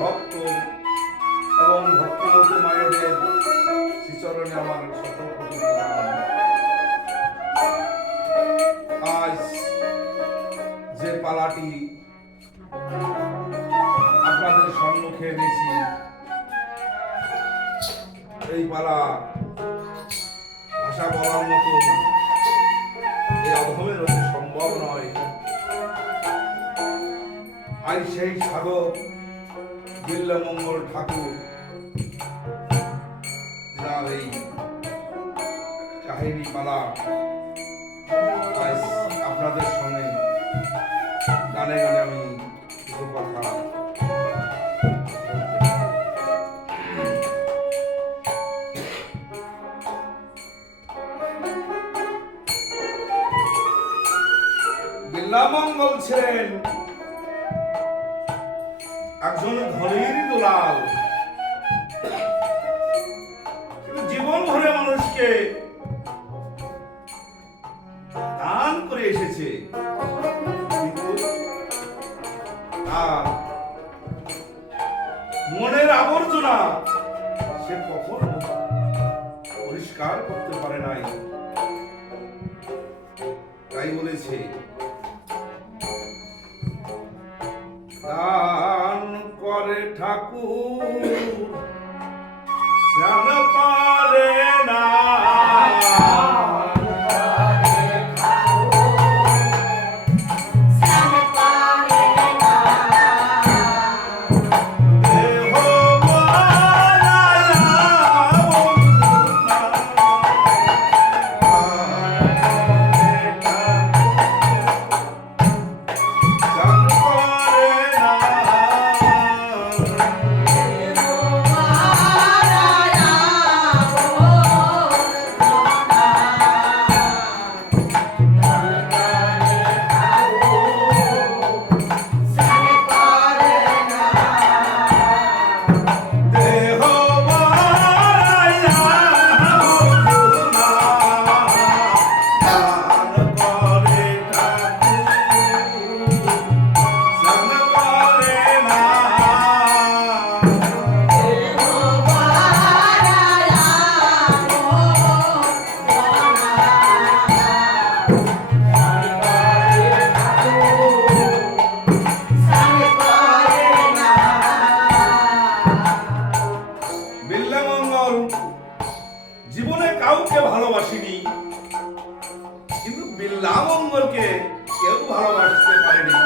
ভক্ত এবং ভক্তিমতী মায়েদের শ্রীচরণে আমার শত কোটি প্রণাম। আজ যে পালাটি আপনাদের সম্মুখে এনেছি, এই পালা ভাষা বলার মতো এই অধমের হতে সম্ভব নয়। আজ সেই সাধক বিল্লমঙ্গল ঠাকুর যার এই কাহিনী পালা আজ আপনাদের সঙ্গে গানে গানে আমি কিছু কথা বিল্লমঙ্গল ছিলেন একজন ধনীর দুলাল, কিন্তু জীবন ভরে মানুষকে দান করে এসেছে। আর মনের আবর্জনা সে কখনো পরিষ্কার করতে পারে নাই। তাই বলেছে, দান করে ঠাকুর শ্যাম পারে না, জীবনে কাউকে ভালোবাসিনি, কিন্তু বিল্লমঙ্গলকে কেউ ভালোবাসতে পারেনি।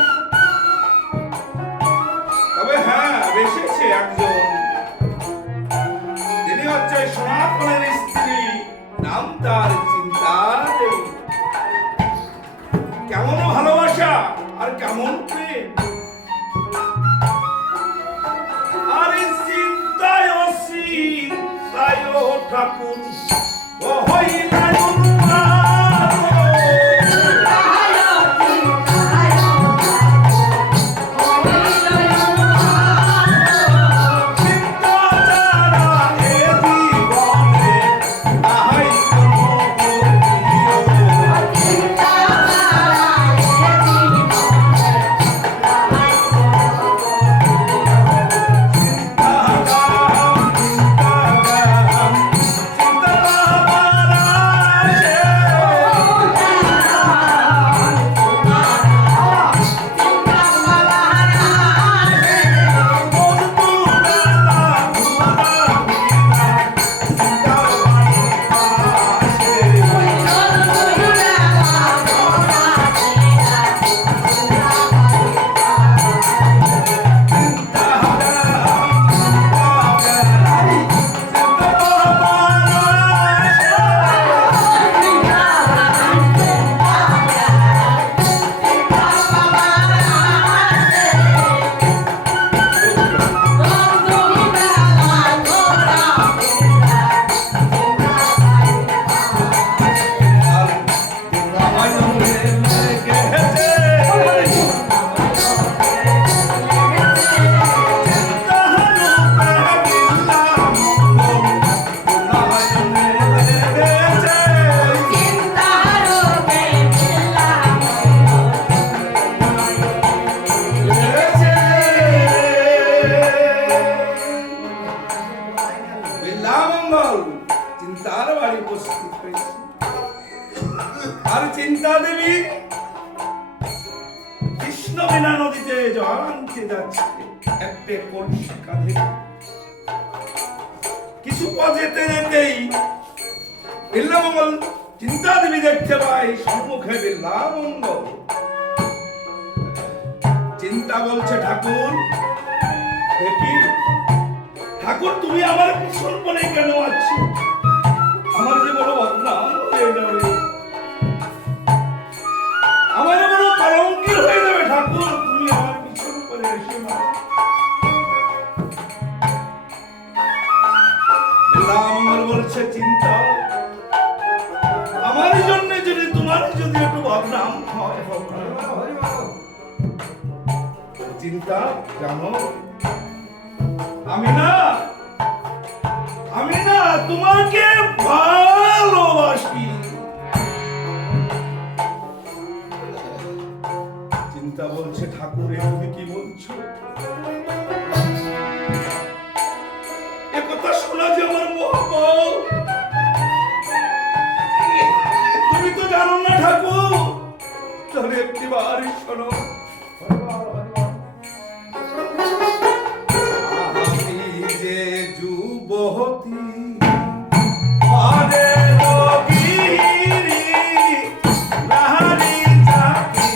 তবে হ্যাঁ, বেসেছে একজন, তিনি হচ্ছে সনাতনের স্ত্রী, নাম তার চিন্তা দেবী। কেমন ভালোবাসা আর কেমন প্রেম, আর চিন্তায় অচিন্তায় ঠাকুর ও হইলাই হয়েছে। আর চিন্তা দেবী কৃষ্ণ বিনা নদীতে জল আনতে যাচ্ছে একটা কলসি কাঁধে। কিছু পথ যেতে যেতেই বিল্লামঙ্গল চিন্তা দেবী দেখতে পাই সম্মুখে বিল্লামঙ্গল। চিন্তা বলছে ঠাকুর, দেখি ঠাকুর তুমি আমার পিছন করে কেন আছো? আমার যে বড় বদনাম হয়ে যাবে, আমার বড় কলঙ্কিত হয়ে যাবে ঠাকুর, তুমি আমার পিছন করে এসে না। বিল্লামঙ্গল বলছে চিন্তা, আমার জন্য যদি তোমার যদি একটু বদনাম হয় চিন্তা জানো আমি না তোমাকে ভালোবাসি। চিন্তা বলছে ঠাকুর তুমি কি বলছো? একথা শোনা যে আমার মহাপাপ। তুমি তো জানো না ঠাকুর, তাহলে একটি বার শোনো। যুবতী আরে রোগিনী নারী জাতি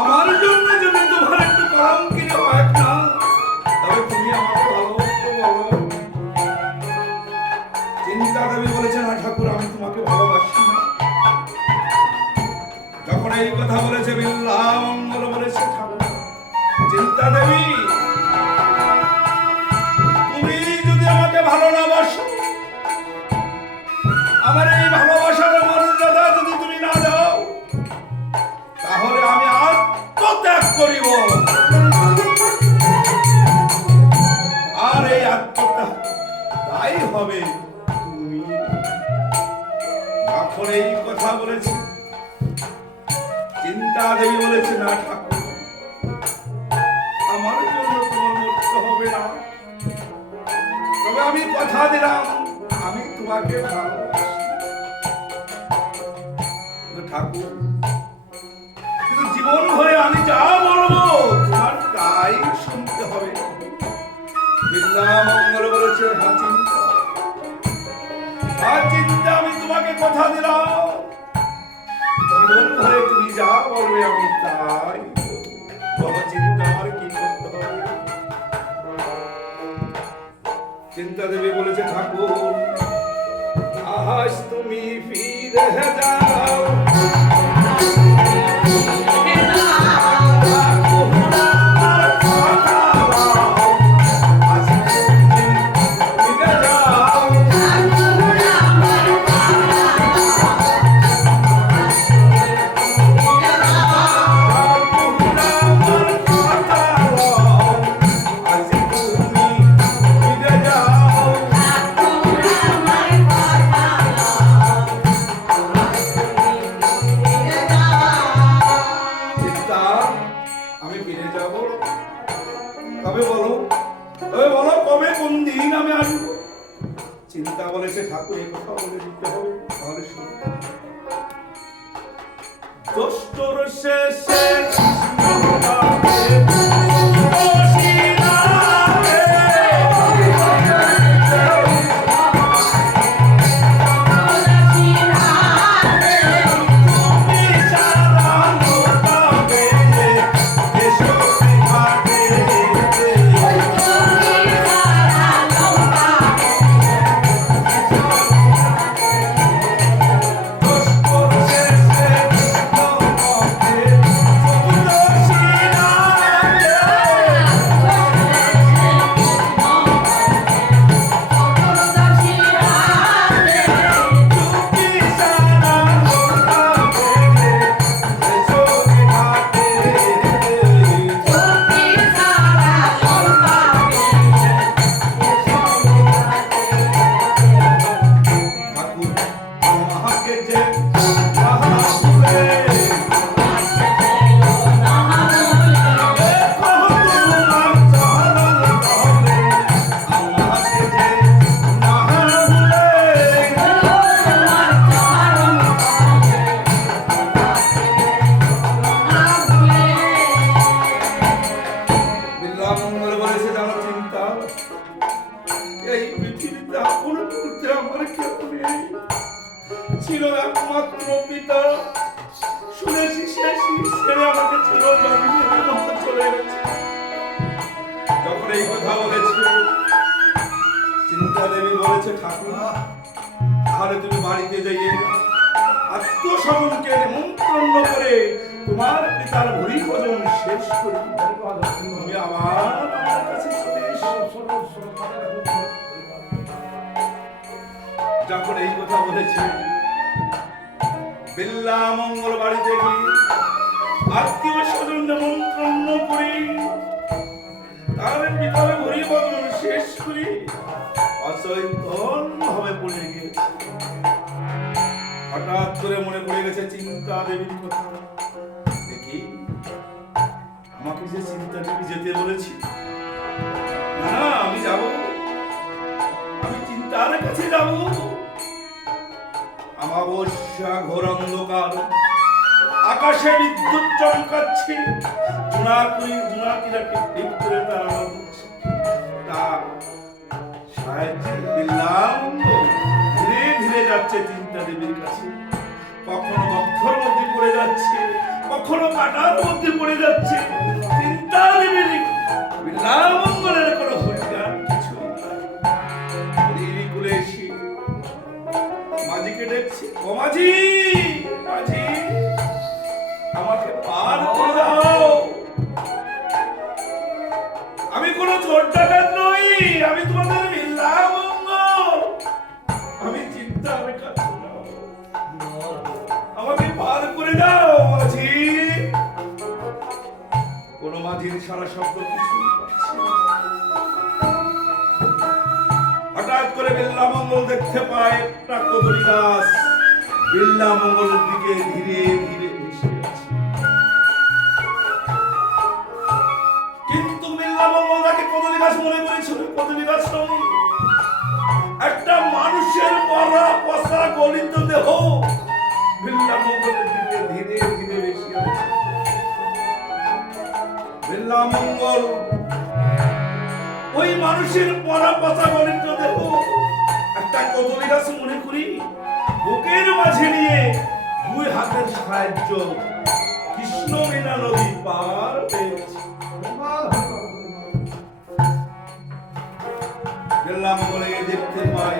আমার জন্য যদি তোমার একটু কলঙ্কিত হয় না, তবে তুমি আমাকে ভালোবাসতে বলো। চিন্তা দেবী বলেছে না ঠাকুর আমি তোমাকে ভালোবাসি না। যখন এই কথা বলেছে বিল্লামঙ্গল বলেছে ঠাকুর চিন্তা দেবী তুমি যদি আমাকে ভালো না বাসো, আমার এই ভালোবাসার মর্যাদা যদি তুমি না দাও, তাহলে আমি আত্মত্যাগ করিব। আর এই আত্মত্যাগ তাই হবে তুমি। যখন এই কথা বলেছে চিন্তা দেবী বলেছে না ঠাকুর আমার জন্য তোমার মরতে হবে না, তবে আমি কথা দিলাম আমি তোমাকে ভালোবাসি। ঠাকুর কিন্তু জীবন ভরে আমি যা বলবো তোমার তাই শুনতে হবে। বিল্লামঙ্গল বলেছে হ্যাঁ চিন্তা আমি তোমাকে কথা দিলাম, জীবন ভরে তুমি যা বলবে আমি তাই বলো। চিন্তা আমার কি করতে হবে? চিন্তা দেবী বলেছে ঠাকুর আহাস তুমি ফিরে যাও আমি ফিরে যাব, তবে বলো কবে কোন দিন আমি আসবো? চিন্তা বলেছে ঠাকুর এই কথা বলে দিতে হবে। তাহলে শুনুন, দোস্তর শেষে ছিল একমাত্র পিতা, শুনেছি ছেড়ে আমাকে ছিল জমিনের মতো চলে গেছে। যখন এই কথা বলেছে, চিন্তা দেবী বলেছে ঠাকুর তাহলে তুমি বাড়িতে যাইয়ে আত্মস্বজনকে নিমন্ত্রণ করে তোমার পিতার ভুরি ভোজন শেষ করে তুমি আবার আমার কাছে চলে এসো। যখন এই কথা বলেছে, বিল্লা মঙ্গল বাড়িতে গিয়ে আত্মীয় স্বজন নিমন্ত্রণ করি তার পিতার ভুরি ভোজন শেষ করি অচৈতন ভাবে পড়ে গিয়েছে। হঠাৎ করে মনে পড়ে গেছে চিন্তা দেবীর কথা। দেখি আমাকে যে চিন্তা দেবী যেতে বলেছি, না আমি যাব, আমি চিন্তার কাছে যাব। অমাবস্যা ঘোর অন্ধকার, আকাশে বিদ্যুৎ চমকাচ্ছে, জোনাকিরা টিপ করে তারা হচ্ছে। তা সাহায্যে বিল্লাম ধীরে ধীরে যাচ্ছে চিন্তা দেবীর কাছে। কখনো বক্ষর মধ্যে পড়ে যাচ্ছে, কখনো কাটার মধ্যে পড়ে যাচ্ছে। চিন্তা দেবীর বিল্লাম মঙ্গলের কোনো হরিগান কিছু কুলে এসে মাঝিকে দেখছি, ও মাঝি, মাঝি আমাকে পার করে দাও। আমি কোন চোর ডাকাত নই, আমি তোমাদের বিল্লাম মঙ্গল। আমি চিন্তার কাছে আমাকে পার করে দাও মাঝি। কোন মাঝির সারা শব্দ কিছু হঠাৎ করে বিল্লা মঙ্গল দেখতে পায় একটা কদলী গাছ বিল্লা মঙ্গলের দিকে ধীরে ধীরে ভেসে আছে। কিন্তু বিল্লা মঙ্গল তাকে কদলী গাছ মনে করেছিল। কদলী গাছ নয়, একটা মানুষের মরা পচা গলিত দেহ বিল্লা মঙ্গলের দিকে ধীরে ধীরে ভেসে আছে। বিল্লা মঙ্গল ওই মানুষের মরা পচা গলিত দেহ একটা কদলী গাছ মনে করি বুকের মাঝে নিয়ে দুই হাতের সাহায্য কৃষ্ণমীনা নদী পার পেয়েছে। বিল্লা মঙ্গলে দেখতে পাই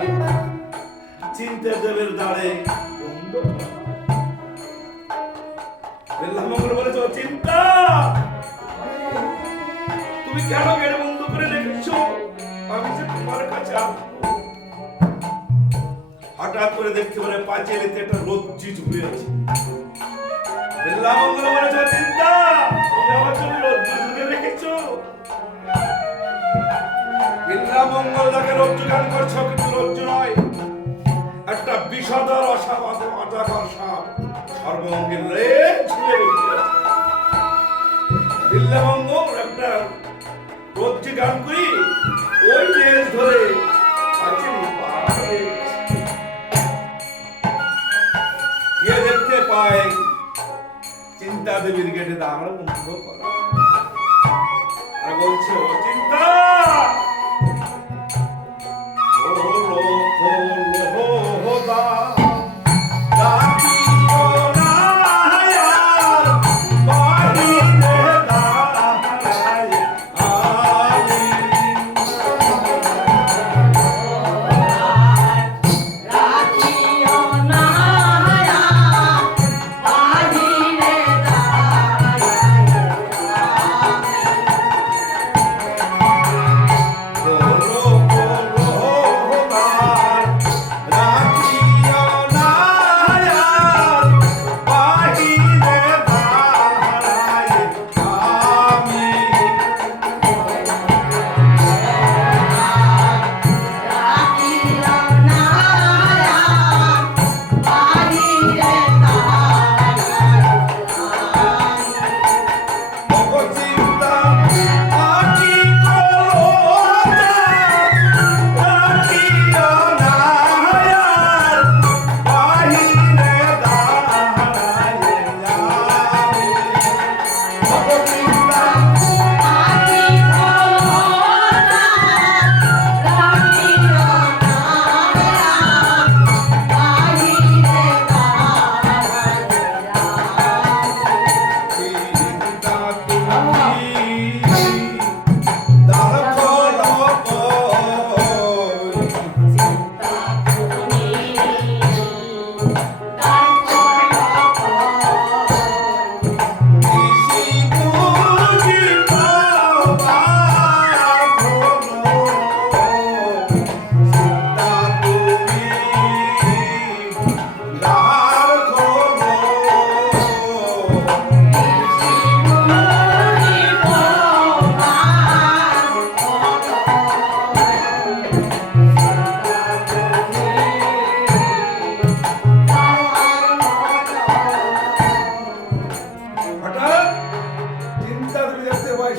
চিন্তা দেবের দ্বারে বন্ধ করা। বিল্লামঙ্গল বলেছে, ও চিন্তা, তুমি কেন গেট বন্ধ করে রেখেছো? আমি যে তোমার কাছে আসবো। হঠাৎ করে দেখতে পারে পাঁচিলেতে একটা রজ্জু ঝুলে আছে। বিল্লামঙ্গল বলেছে, ও চিন্তা, তুমি আমার জন্য রজ্জু ঝুলে রেখেছো? বিল্লামঙ্গল তাকে রজ্জু গান করছো, কিন্তু রজ্জু নয়, একটা বিষধর অজাগর সাপ সর্বঙ্গে ঝুলে বসে আছে। বিল্লামঙ্গল একটা রজ্জু গান করি ওই লেজ ধরে গিয়ে দেখতে পায় চিন্তা দেবীর গেটে দাঁড়ানো বন্ধ করা। আর বলছে, ও চিন্তা,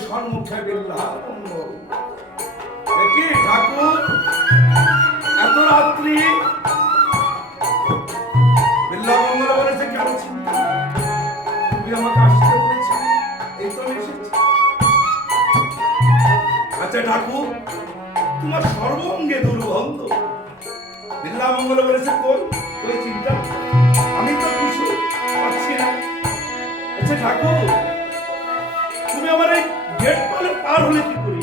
সম্মুখে বিল্লামঙ্গল, দেখি ঠাকুর এত রাত্রি। বিল্লামঙ্গল বলেছে, কেন চিন্তা, তুমি আমাকে আসতে বলেছি, এই তো এসেছি। আচ্ছা ঠাকুর, তোমার সর্বঙ্গে দুর্গন্ধ। বিল্লামঙ্গল বলেছে, কই কই চিন্তা, আমি তো কিছু পাচ্ছি না। আচ্ছা ঠাকুর, তুমি আমার এই গেট পার হলে কি করি?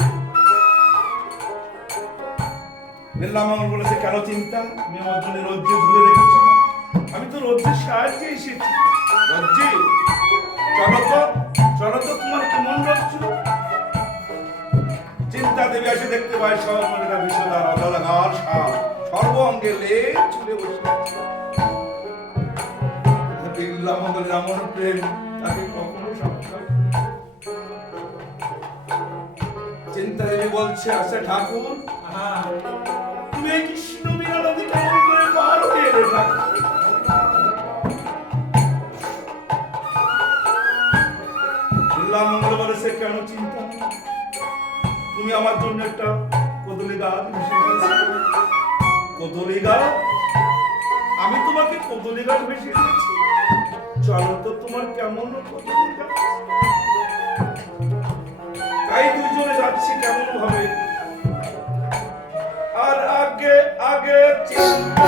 বিল্লামঙ্গল বলেছে, কেন চিন্তা, তুমি আমার জন্য রজ্জু ধরে রেখেছো? আমি তো রজ্জুর সাহায্যে এসেছি। রজ্জু, চলো তো তোমার কেমন রজ্জু? চিন্তা দেবী এসে দেখতে পায় সর্বমঙ্গলা বিষধর অজাগর সাপ সর্বঙ্গে লেজ ঝুলে বসে আছে। বিল্লামঙ্গল যেমন প্রেম, তাকে কখনো সংশয়। চিন্তা দেবী বলছে, আচ্ছা ঠাকুর, তুমি এই কৃষ্ণ বিনা নদী কেমন করে পার হয়ে এলে ঠাকুর? বিল্লামঙ্গল বলেছে, কেন চিন্তা, তুমি আমার জন্য একটা কদলী গাছ ভেসে দিয়েছো। কদলী গাছ? আমি তোমাকে কদলী গাছ ভেসে দিয়েছি? চলো তো তোমার কেমন কদলী গাছ। তাই দুইজনে যাচ্ছি কেমন ভাবে। আর আগে আগে চিন্তা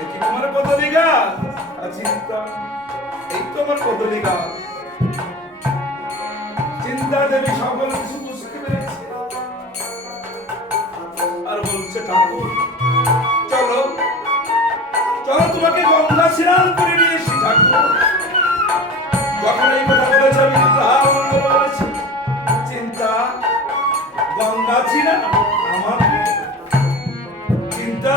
এ কি তোমার কদলি গাছ? চিন্তা, এই তো আমার কদলি গাছ। চিন্তা দেবী সকল কিছু বুঝতে পেরেছে আর বলছে, ঠাকুর চলো চলো তোমাকে গঙ্গা স্নান করে নিয়ে এসি। ঠাকুর যখন এই কথা বলেছে আমি বলেছি, চিন্তা গঙ্গা স্নান আমার চিন্তা,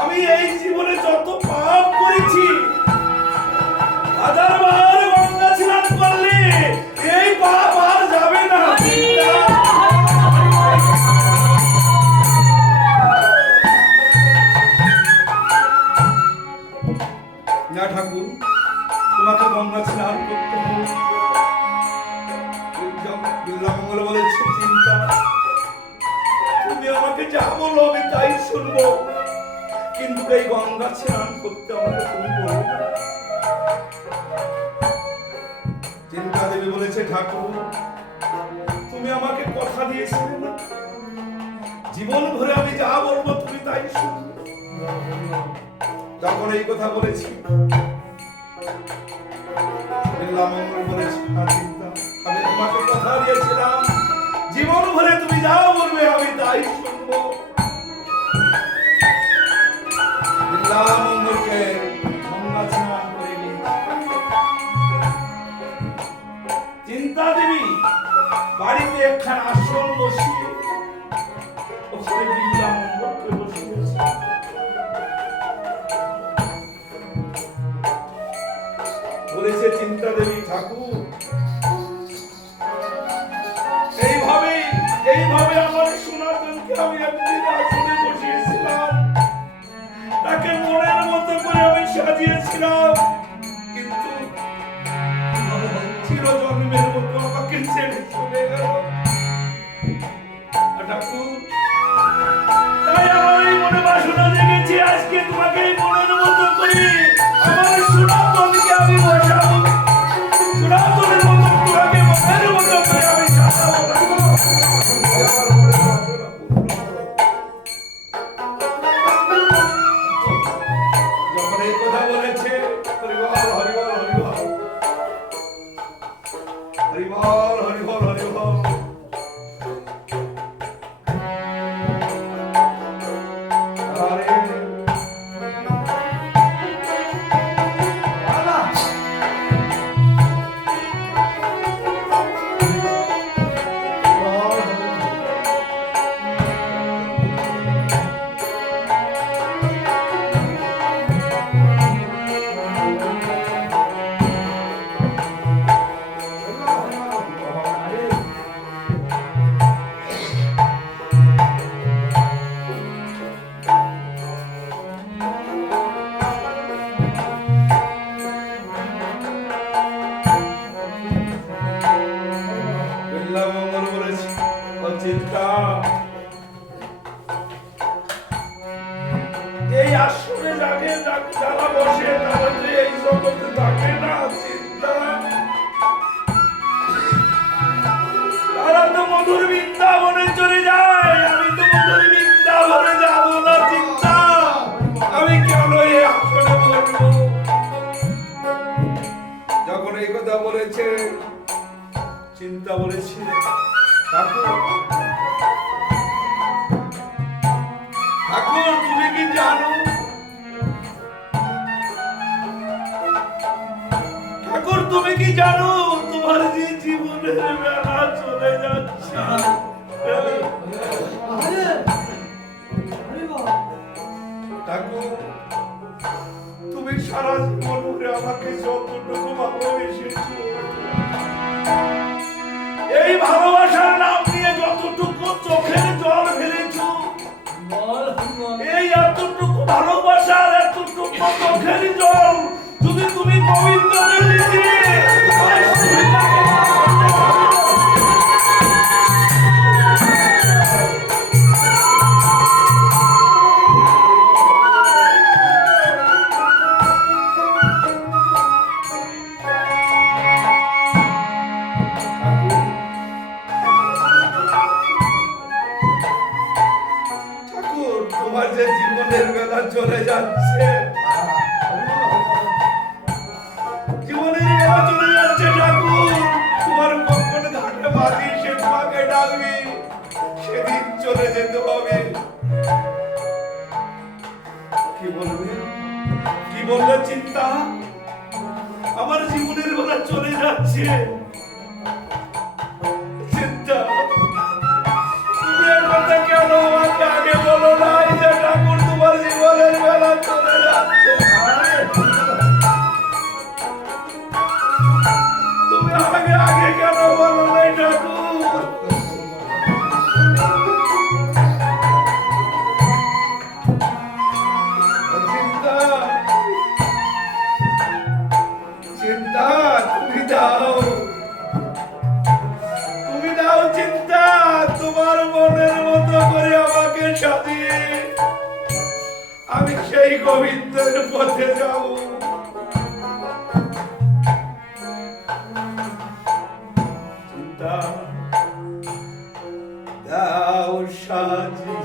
আমি এই জীবনে যত পাপ করেছি হাজারবার গঙ্গা স্নান করলে এই পাপ আর যাবে না। চিন্তা না ঠাকুর, তোমাকে গঙ্গা স্নান করতে হবে। বিল্লামঙ্গল বলেছে, চিন্তা তুমি আমাকে যা বলো আমি তাই শুনবো, কিন্তু এই গঙ্গা স্নান করতে আমাকে তুমি বলো। চিন্তা দেবী বলেছে, ঠাকুর তুমি আমাকে কথা দিয়েছিলে না, জীবন ভরে আমি যা বলবো তুমি তাই শুনবে। যখন এই কথা বলেছি বিল্লামঙ্গল বলেছে, চিন্তা আমি তোমাকে কথা দিয়েছিলাম জীবন ভরে তুমি যা বলবে আমি তাই শুনবো। বিল্লামঙ্গলকে গঙ্গা স্নান করে নিয়ে চিন্তা দেবী বাড়িতে একখানা আসন বসিয়ে ওখানে বিল্লামঙ্গলকে বসিয়েছে। বলেছে চিন্তা দেবী, ঠাকুর এইভাবে আমার সনাতনকে আমি একদিন আসনে বসিয়েছিলাম, তাকে মনের মতো করে আমি সাজিয়েছিলাম, কিন্তু চিরজন্মের মতো আমাকে ছেড়ে চলে গেল। ঠাকুর তাই আমার এই মনে বাসনা জেগেছে, আজকে তোমাকে এই মনের মতো করে আমার সনাতনকে আমি বসাবো, সনাতনের মতো তোমাকে মনের মতো করে আমি সাজাবো। যখন এই কথা বলেছে, হরিবল হরিবল হরিবল হরিবল হরিবল হরিবল, এই আসরে যাকে যারা বসে তারা যে এই জগতে থাকে না, চিন্তা তারা তো মধুর বৃন্দাবনে চলে যায়, আমি তো মধুর বৃন্দাবনে যাব না। চিন্তা আমি কেন এই আসরে বসবো? যখন এই কথা বলেছে চিন্তা বলেছে, ঠাকুর ঠাকুর তুমি কি জানো, ঠাকুর তুমি কি জানো তোমার যে জীবনের বেলা চলে যাচ্ছে, ঠাকুর তুমি সারা জীবন ধরে আমাকে যতটুকু ভালোবেসেছো, এই ভালোবাসার নাম নিয়ে যতটুকু চোখের জল ফেলেছো, এই এতটুকু ভালোবাসার এতটুকু চোখের জল যদি তুমি গোবিন্দকে দিতে যাচ্ছে, জীবনের বেলা চলে যাচ্ছে ঠাকুর। তোমার কখনো ঘাটে বাঁধি সে তোমাকে ডাকবি, সেদিন চলে যেতে হবে। কি বলবে, কি বলবে চিন্তা? আমার জীবনের বেলা চলে যাচ্ছে। চিন্তা, তুমি এর কথা কেন আমাকে আগে বলো নাই যে ঠাকুর তোমার জীবনের বেলা চলে যাচ্ছে? তুমি আমাকে আগে কেন বলো নাই ঠাকুর? চিন্তা, চিন্তা, তুমি দাও, তুমি দাও চিন্তা, তোমার মনের মতো করে আমাকে সাজিয়ে আমি সেই গোবিন্দের পথে যাব। চিন্তা, দাও সাজিয়ে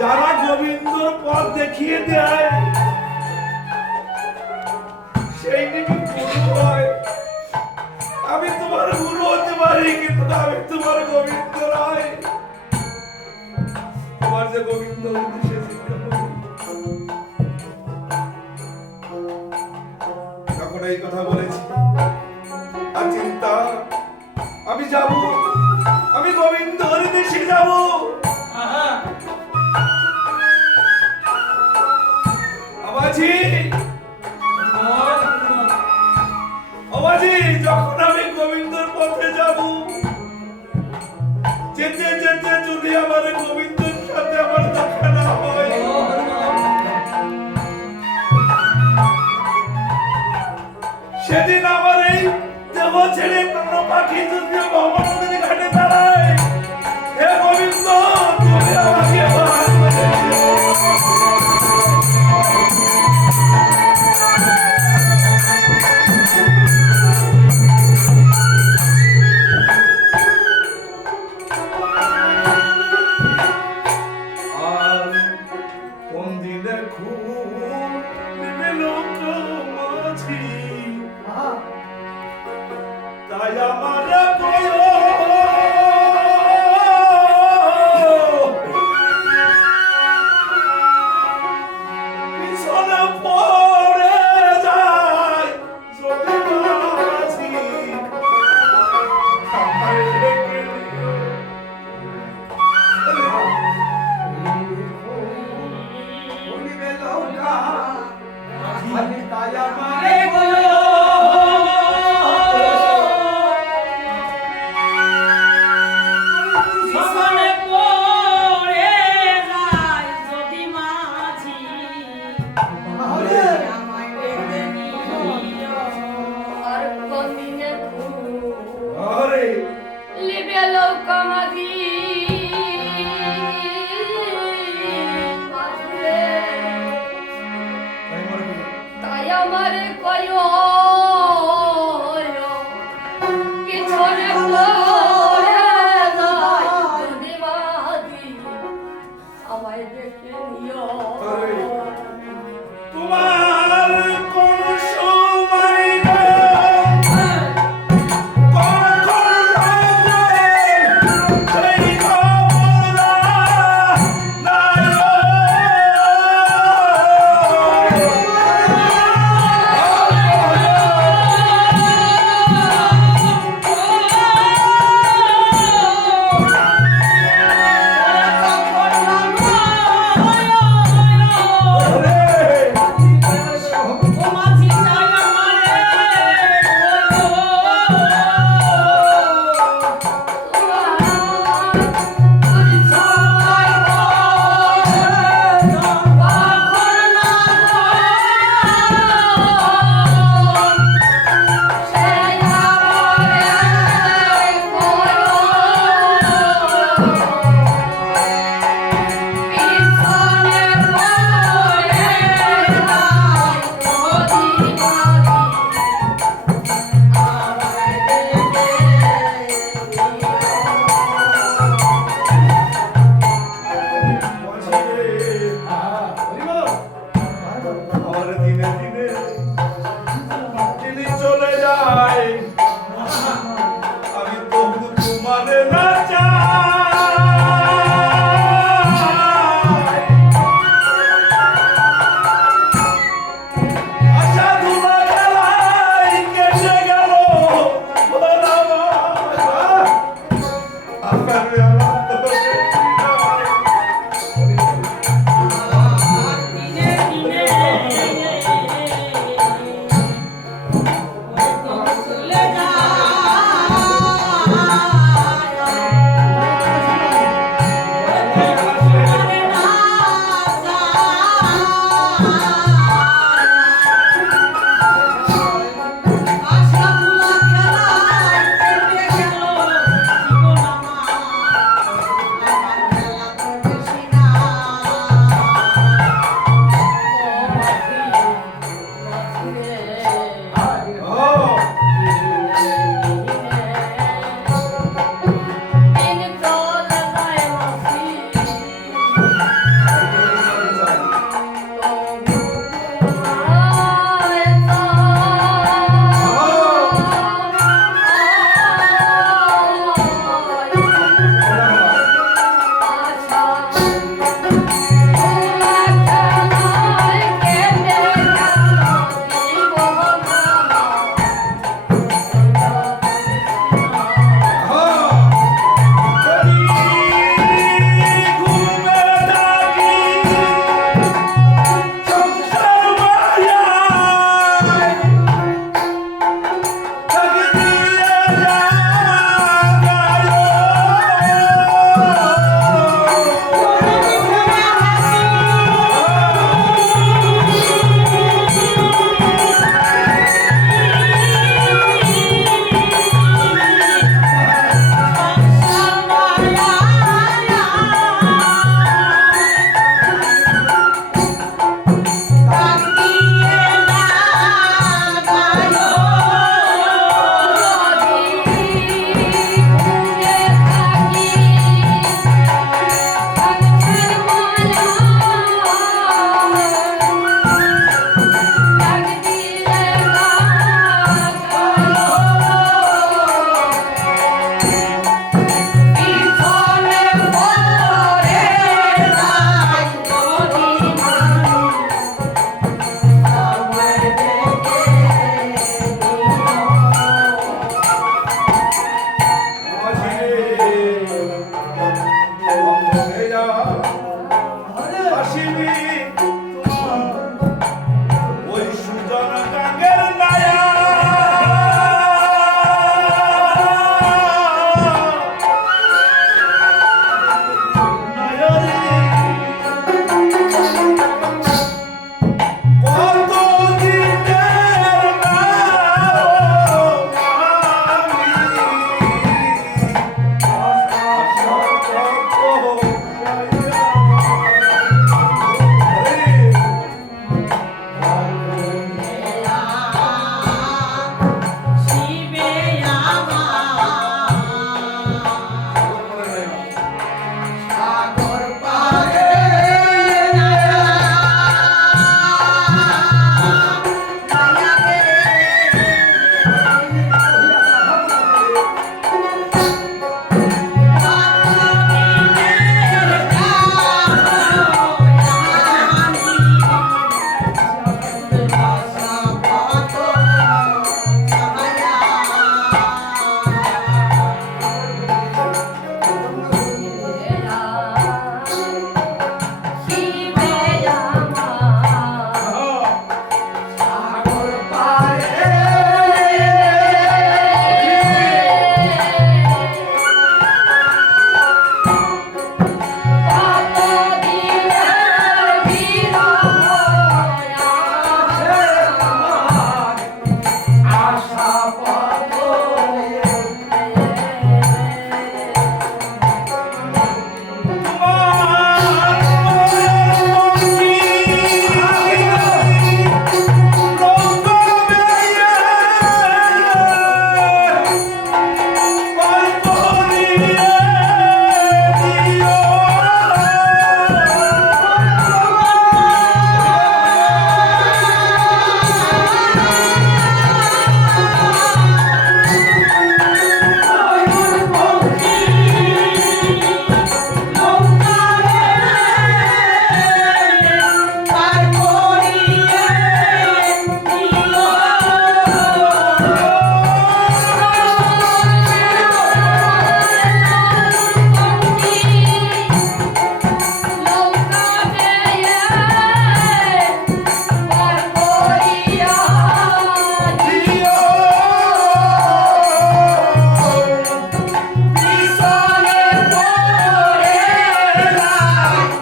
যারা গোবিন্দর পথ দেখিয়ে দেয় সেই নাকি গুরু হয়। আমি তোমার গুরু হতে পারি, কিন্তু আমি তোমার গোবিন্দ নয়। তোমার যে গোবিন্দ উদ্দেশ্যে তখন এই কথা বলেছি। আর চিন্তা, আমি যাব, আমি গোবিন্দর দেশে যাব। যখন আমি গোবিন্দর পথে যাব, যেতে যেতে যদি আমার গোবিন্দের সাথে আমার দেখা না হয়, সেদিন আমার এই দেহ ছেড়ে কোনো পাখি যদি ভবনদী ঘাটে দাঁড়ায়, হে গোবিন্দ তুমি আমাকে আমায় দেখে নিও। আরে, তোমার কোন সময় নেই, কখন হবে সেই খবর নাই।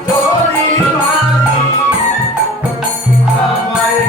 যদি মাঝি আমায়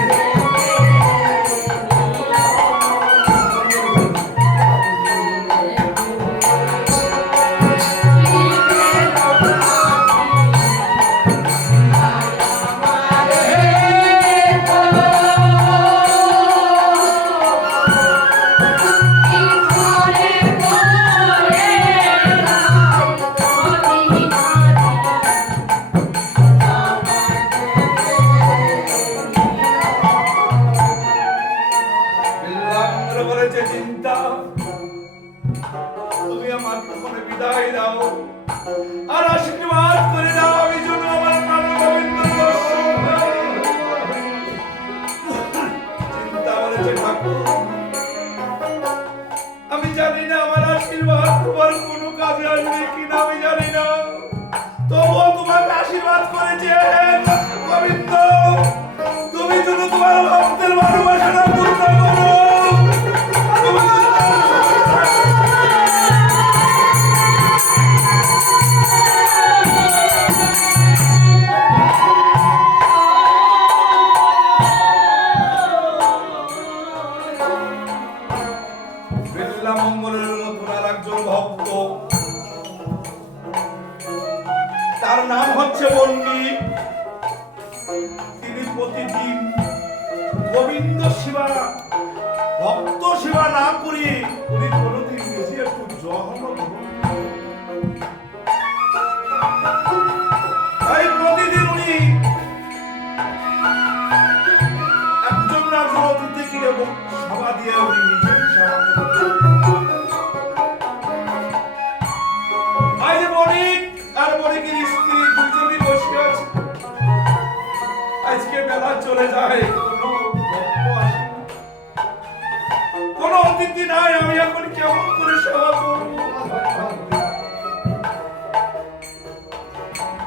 বলেছে চিন্তা তুমি আমার কখনো বিদায় দাও আর আশীর্বাদ করে দাও আমি যেন আমার প্রাণ গোবিন্দ চিন্তা বলেছে ঠাকুর আমি জানি না আমার আশীর্বাদ তোমার কোনো কাজে আসবে কিনা আমি জানি না তবুও তোমাকে আশীর্বাদ করেছে গোবিন্দ তুমি যদি তোমার ভক্তের ভালোবাসাটা পূর্ণ করো মঙ্গলের মতন আর একজন ভক্ত তার নাম হচ্ছে বন্ডি তিনি প্রতিদিন গোবিন্দ সেবা ভক্ত সেবা না করে উনি কোনদিন নিজে একটু জহম তাই প্রতিদিন উনি একজন রাজন অতিথিকে সেবা দিয়ে উনি নিজে সেবা করতেন আজকে বেলা চলে যায় কোন অতিথি নাই আমি এখন কেমন করে সেবা করব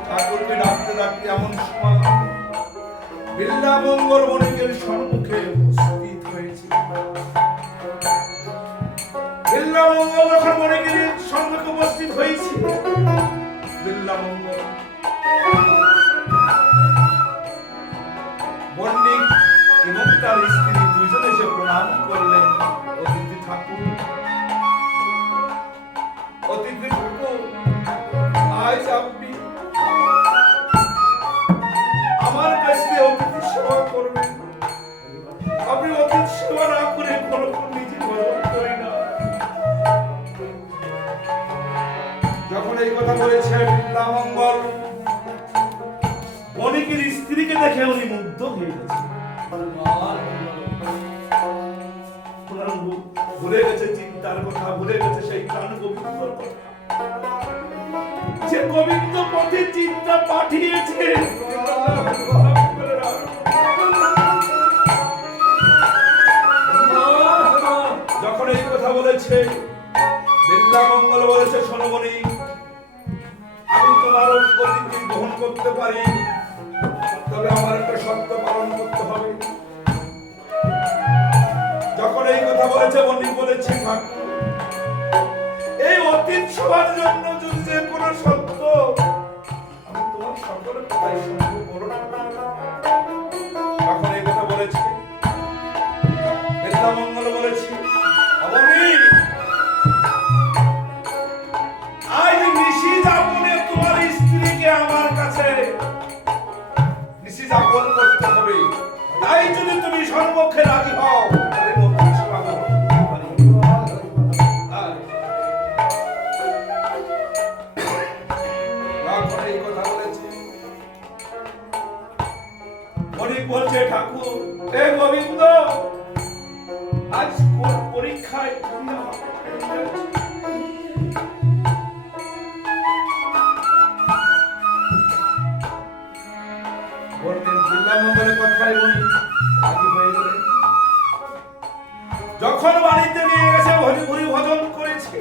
ঠাকুরকে ডাকতে ডাকতে এমন সময় বিল্লামঙ্গল বণিকের সম্মুখে উপস্থিত হয়েছে বিল্লামঙ্গল যখন বণিকের সম্মুখে উপস্থিত হয়েছে বিল্লামঙ্গল বণিক এবং তার স্ত্রী দুইজনে এসে প্রণাম করলেন অতিথি ঠাকুর অতিথি ঠাকুর আজ আপনি আমার কাছে অতিথি সেবা করবেন আপনি অতিথি সেবা না করে কোনো নিজে গ্রহণ করি না যখন এই কথা বলেছে বিল্লামঙ্গল বণিকের স্ত্রীকে দেখে উনি মুগ্ধ হয়ে গেছে ভুলে গেছে চিন্তার কথা ভুলে গেছে সেই প্রাণ গোবিন্দর কথা যে গোবিন্দ পথে চিন্তা পাঠিয়েছে যখন এই কথা বলেছে বিল্লামঙ্গল বলেছে শোনো বণিক আমি তোমার অতিথি গ্রহণ করতে পারি তবে আমার একটা শর্ত পালন করতে হবে যখন এই কথা বলেছে বণিক বলেছে এই অতীত সবার জন্য যদি যে কোনো সত্য আমি তোমার সকল কথাই শুনবো বলো না যখন এই কথা বলেছে বিল্লামঙ্গল বলেছে বণিক আজ নিশি যাপনে তোমার স্ত্রীকে আমার কাছে নিশি যাপন করতে হবে তাই যদি তুমি সম্মুখে রাজি হও বলছে ঠাকুর এ গোবিন্দ আজ কোন পরীক্ষায় বিল্লামঙ্গলের কথাই বলি রাজি হয়ে গেলেন যখন বাড়িতে নিয়ে গেছে ভরি ভজন করেছে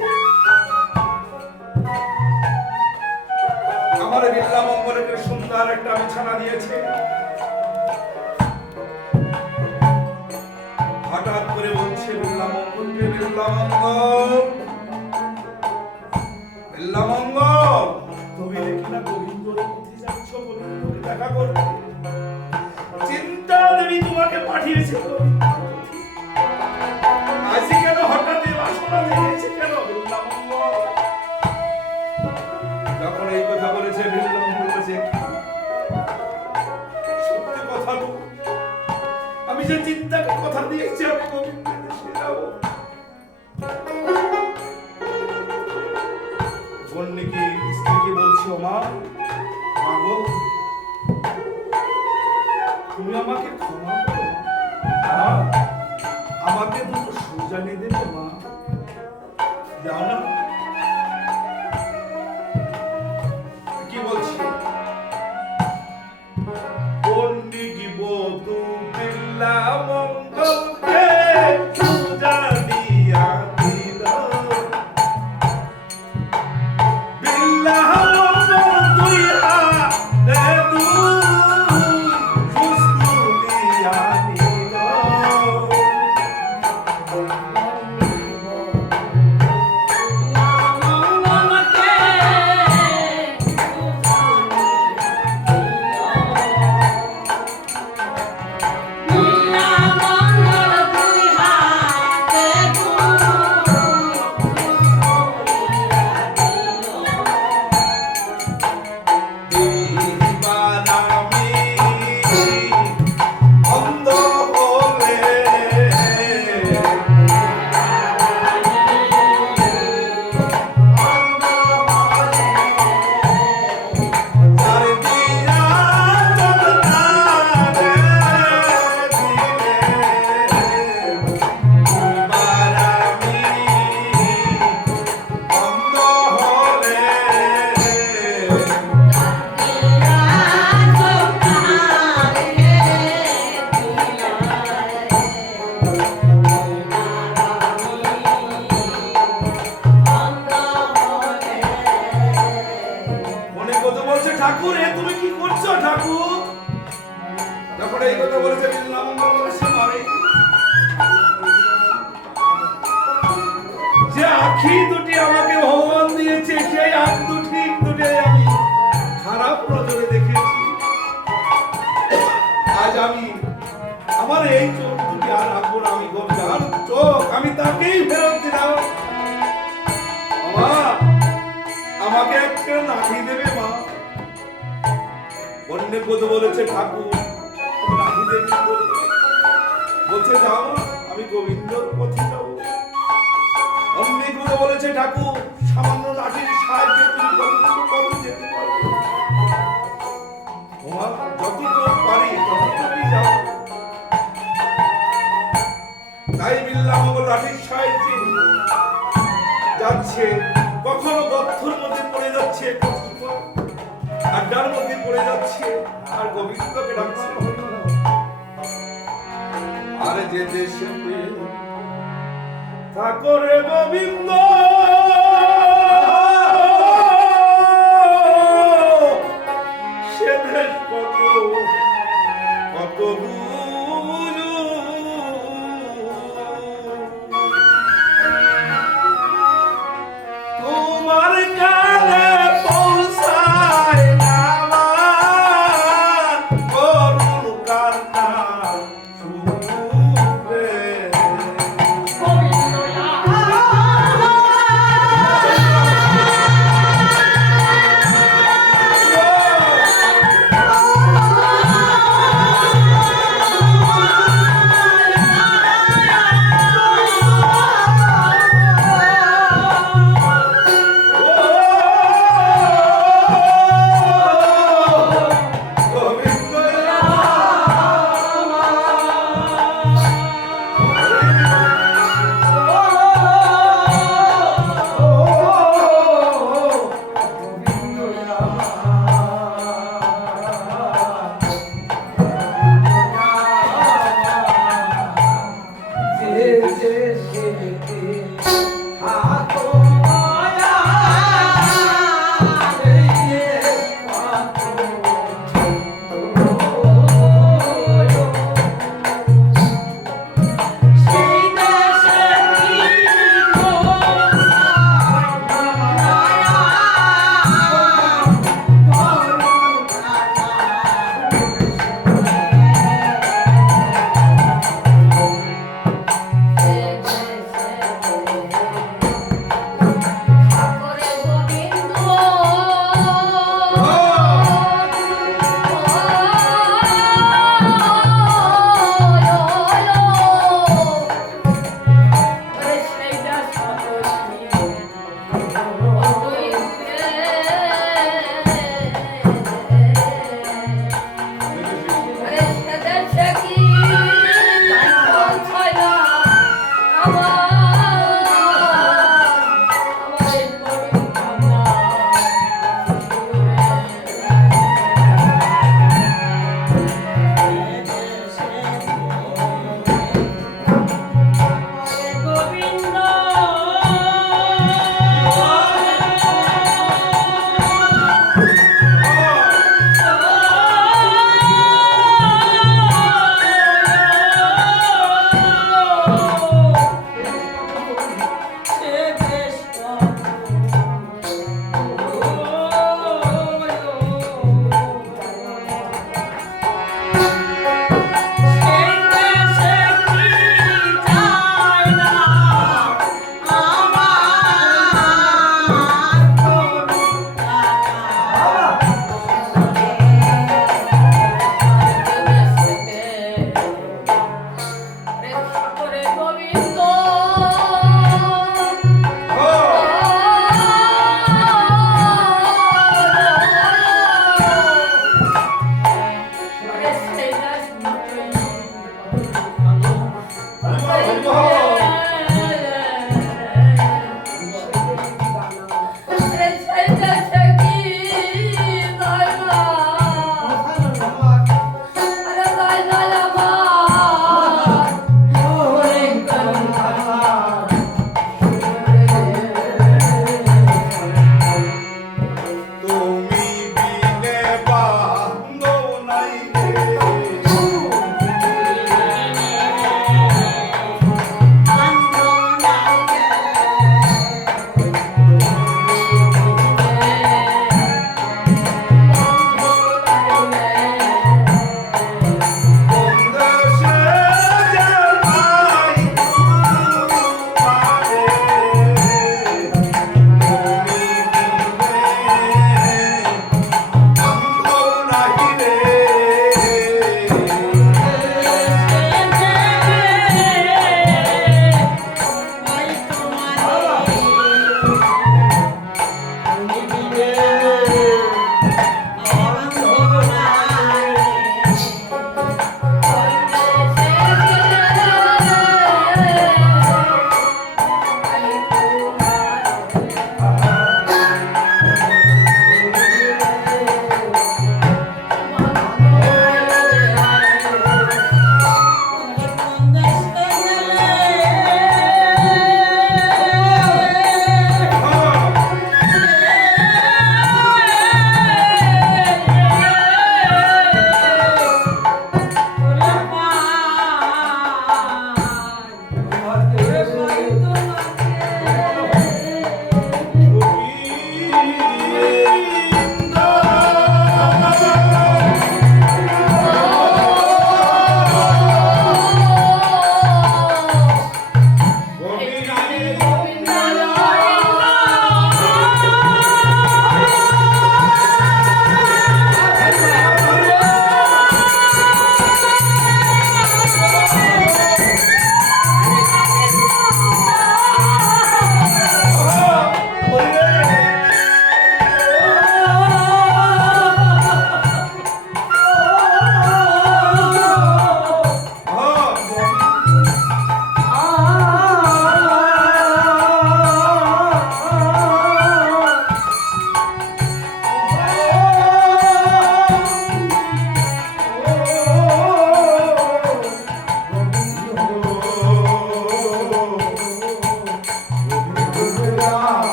আমার বিল্লামঙ্গলকে সুন্দর একটা বিছানা দিয়েছে হঠাৎ করে বলছে বিল্লামঙ্গলকে বিল্লামঙ্গল তুমি দেখি না গোবিন্দর দেখা করতে। চিন্তা দেবী তোমাকে পাঠিয়েছে। আজ কেন হঠাৎ এই বাসনা জেগেছে কেন বিল্লামঙ্গল? যখন এই কথা বলেছে বিল্লামঙ্গল বলেছে, সত্যি কথা তো, আমি যে চিন্তাকে কথা দিয়েছি আমি গোবিন্দের দেশে যাব। বন্নিকে স্ত্রীকে বলছি, ও মা, মাগো তুমি আমাকে ক্ষমা করো মা, আমাকে দুটো সুজানি দেবে মা, দাও না। কি বলছি? পণ্ডিত বধূ বিল্লামঙ্গলকে সুজানিয়া দিল। বিল্লামঙ্গল দুই হাতে সুস্তুলিয়া নিল। ঠাকুর, এ তুমি কি করছো ঠাকুর? যখন এই কথা বলেছে বিল্লামঙ্গল বলেছে, মারে যে আঁখি দুটি আমাকে ভগবান দিয়েছে, সেই আঁখ দুটি আমি খারাপ নজরে দেখেছি। আজ আমি আমার এই চোখ দুটি আর রাখবো না, আমি যার চোখ আমি তাকেই ফেরত দিলাম। মা, আমাকে একটা নাকি দেবে মা? অন্য কথা বলেছে, ঠাকুর নাকি দেবে বলছে, যাও আমি গোবিন্দর পথে যাবো। অন্য কথা বলেছে, ঠাকুর সামান্য লাঠির সাহায্যে তুমি কতটুকু কত যেতে পারবে? যতটুকু পারি ততটুকুই যাও। তাই বিল্লামঙ্গল লাঠির সাহায্যে যাচ্ছে, কখনো গর্থর মধ্যে পড়ে যাচ্ছে, কখনো আড্ডার মধ্যে পড়ে যাচ্ছে, আর গোবিন্দকে ডাকছে। আর যে দেশে থাকো রে গোবিন্দ, সে দেশ কত কত দূর। তোমার কানে পৌঁছায় না আমার করুণ কান্না সুরে।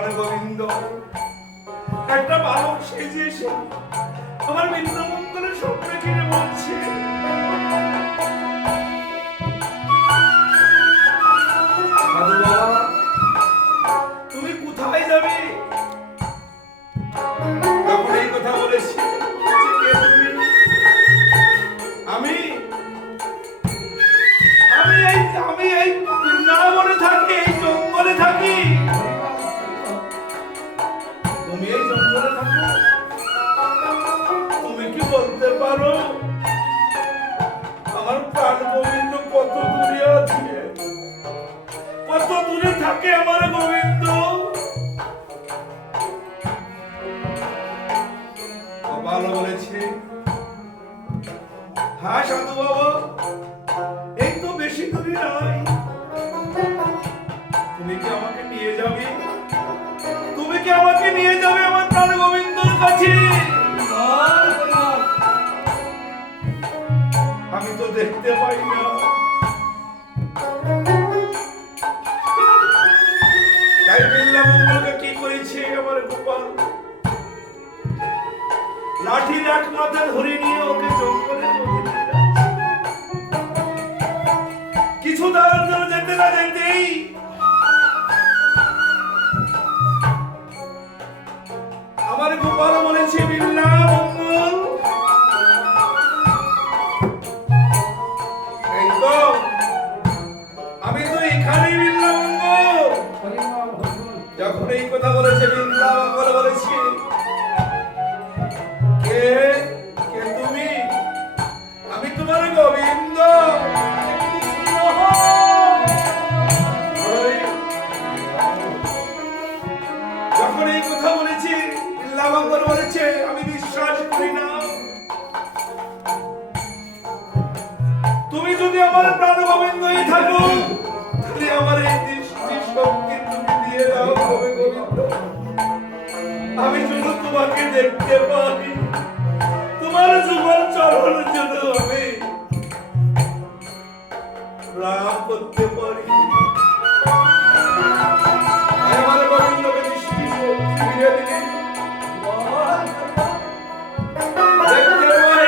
প্রাণ গোবিন্দ একটা বালক সেজে এসে আমার বিন্দুমঙ্গলের স্বপ্নে কিনে বলছে, সাধু বাবা তুমি কোথায় যাবে? তখন এই কথা বলেছি, কে তুমি? আমি এই বৃন্দাবনে থাকি, এই জঙ্গলে থাকি। তুমি এই জঙ্গলে থাকো? তুমি কি বলতে পারো আমার প্রাণ গোবিন্দ কত দূরে আছে? কত দূরে থাকে আমার গোবিন্দ? ভালো বলেছে। হ্যাঁ সাধু বাবা, এই তো বেশি দূরে নাই। তুমি কি আমাকে নিয়ে যাবে? তুমি কি আমাকে নিয়ে যাবে আমার প্রাণ গোবিন্দর কাছে? আমি তো দেখতে পাই না। তাই বিল্লামঙ্গলকে কি করেছে আমার গোপাল? লাঠির এক মাথা ধরে নিয়ে ওকে জঙ্গলে কিছু দাঁড়ার জন্য যেতে না যেতেই আমার গোপাল বলেছে, বিল্লামঙ্গল এই তো আমি তো এখানেই। বিল্লামঙ্গল যখন এই কথা বলেছে, বিল্লামঙ্গল বলেছে, কে কে তুমি? আমি তোমার গোবিন্দ। যখন এই কথা বলেছি, বিল্লামঙ্গল বলেছে, আমি বিশ্বাস করি না। তুমি যদি আমার প্রাণ গোবিন্দই থাকো, তাহলে আমার এই দৃষ্টি শক্তি তুমি দিয়ে দাও গোবিন্দ। আমি যেন তোমাকে দেখতে পাই, তোমার যুগল চরণ যেন আমি রাম করতে পারি। আমার গোবিন্দকে দৃষ্টি শক্তি ফিরে দিলে দেখতে পাই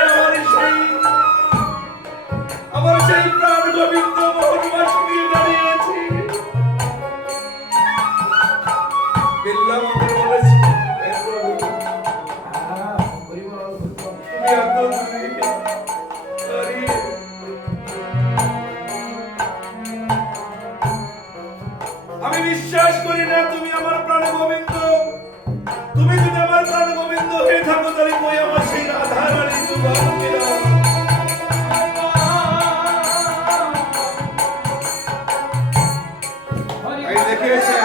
আমার সেই প্রাণ গোবিন্দ মোহনবাসী নিয়ে দাঁড়িয়ে আছে। বিল্লামঙ্গল বলেছে, আমি বিশ্বাস করি না তুমি আমার প্রাণ গোবিন্দ। তুমি যদি আমার প্রাণ গোবিন্দ হয়ে থাকো, তাহলে কই আমার সেই রাধা রানী যুগলকেরা? এই দেখেছে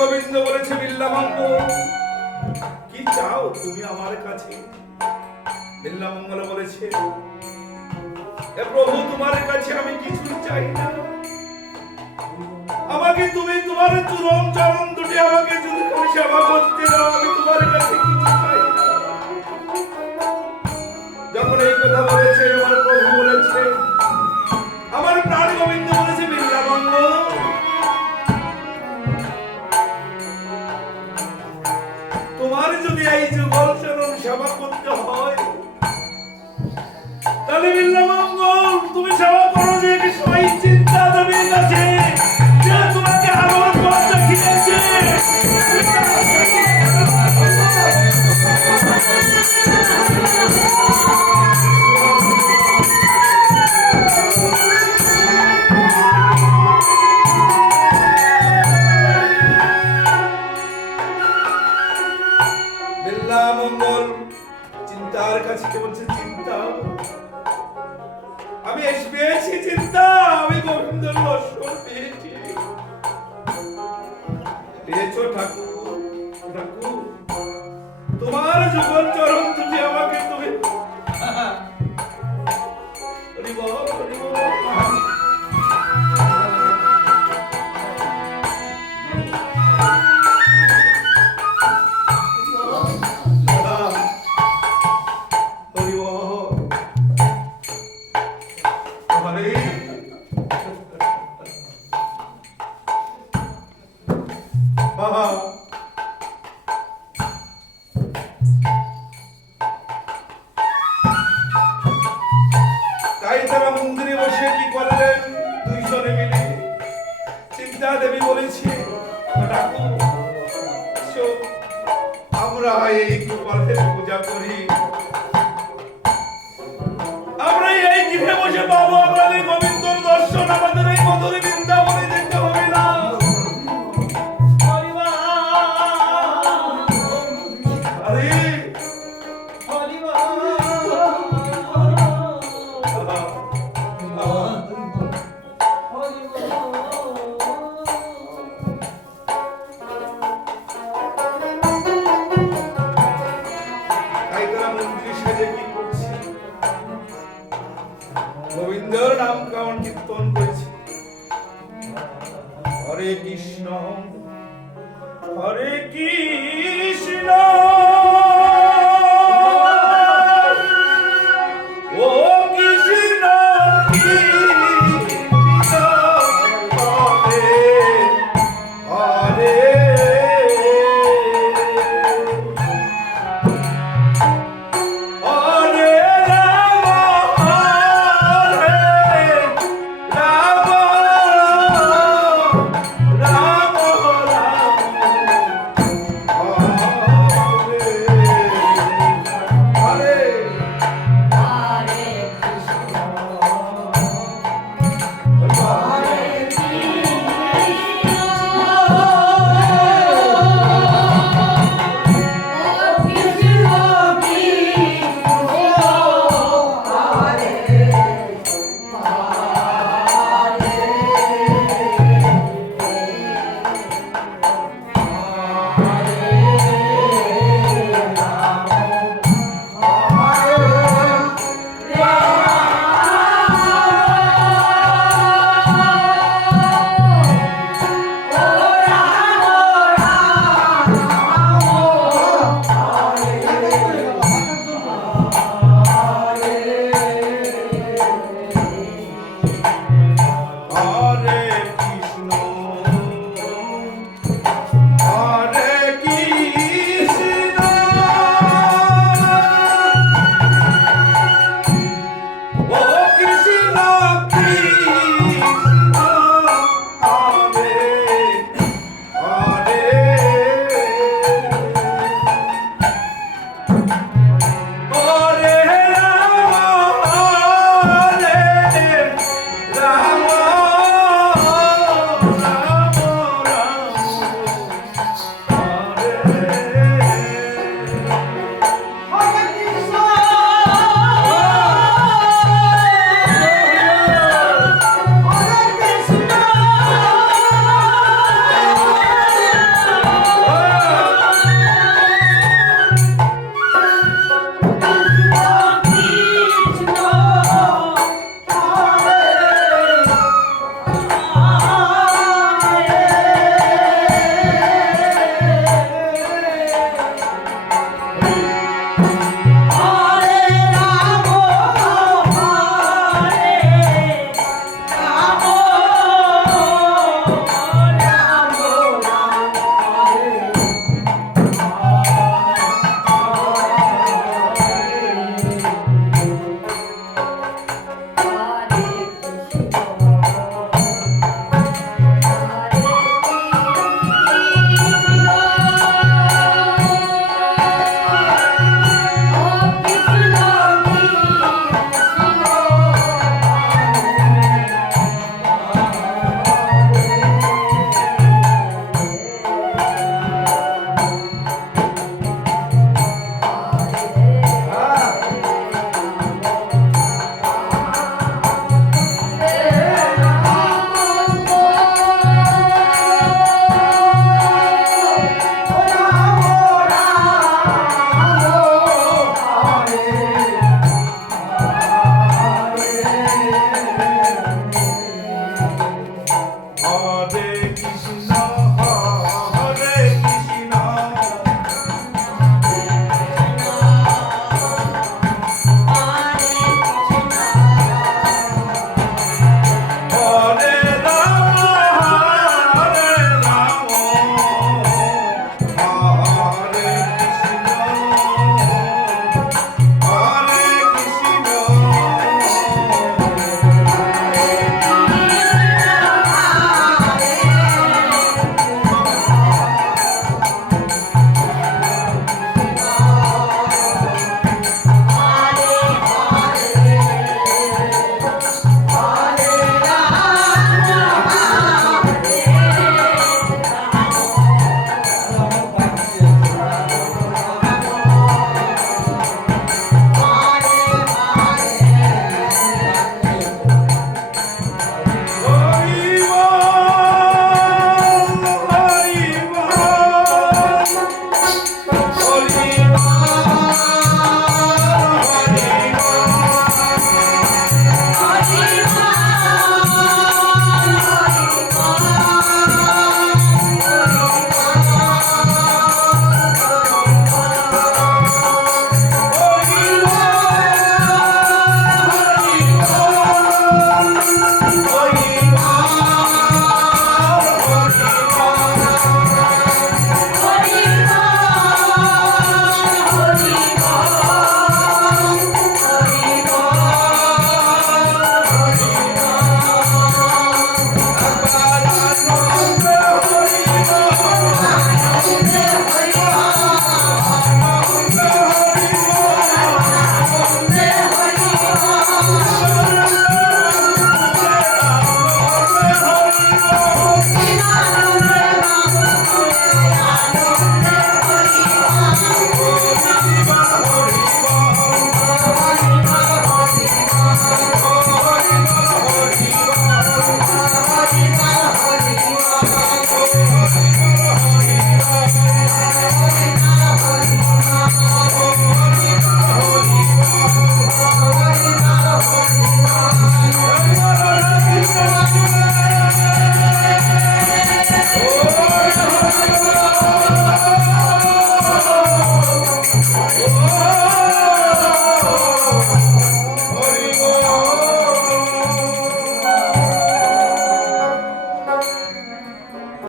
গোবিন্দ বলেছে, বিল্লামঙ্গল কি চাও তুমি আমার কাছে? বিল্লামঙ্গল বলেছে, হে প্রভু তোমার কাছে আমি কিছু চাই না। আমাকে তুমি তোমার চরণ চরণ দুটি আমাকে যদি করে সেবা করতে দাও, আমি তোমার কাছে কিছু চাই না। যখন এই কথা বলেছে, আমার প্রভু বলেছে, আমার প্রাণ গোবিন্দ বলেছে, বিল্লামঙ্গল তোমার যদি এই যুগল চরণ সেবা করতে হয়, তাহলে বিল্লামঙ্গল তুমি সেবা করো যে সবাই চিন্তা দেবীর কাছে যে তোমাকে আরো পথ দেখিয়েছে। বিল্লা মঙ্গল চিন্তার কাছে কে বলছে চিন্তা, আমি এসে পেয়েছি চিন্তা, আমি গোবিন্দর দর্শন পেয়েছি। পেয়েছো ঠাকুর, ঠাকুর তোমার যুগল চরণ দুটি আমাকে তুমি হরি বল, হরি বল। তাই তারা মন্দিরে বসে কি করলেন দুইজনে মিলে? চিন্তা দেবী বলেছি ঠাকুর আমরা এই গোপালের পূজা করি, আমরা এই গৃহে বসে পাবো আমাদের গোবিন্দর দর্শন, আমাদের এই মধুর বৃন্দাবনে দেখতে হবে না। আরে গোবিন্দর নাম গান কীর্তন করেছে, হরে কৃষ্ণ হরে কৃষ্ণ ও কৃষ্ণ কৃষ্ণ হরে হরে হরে রাম হরে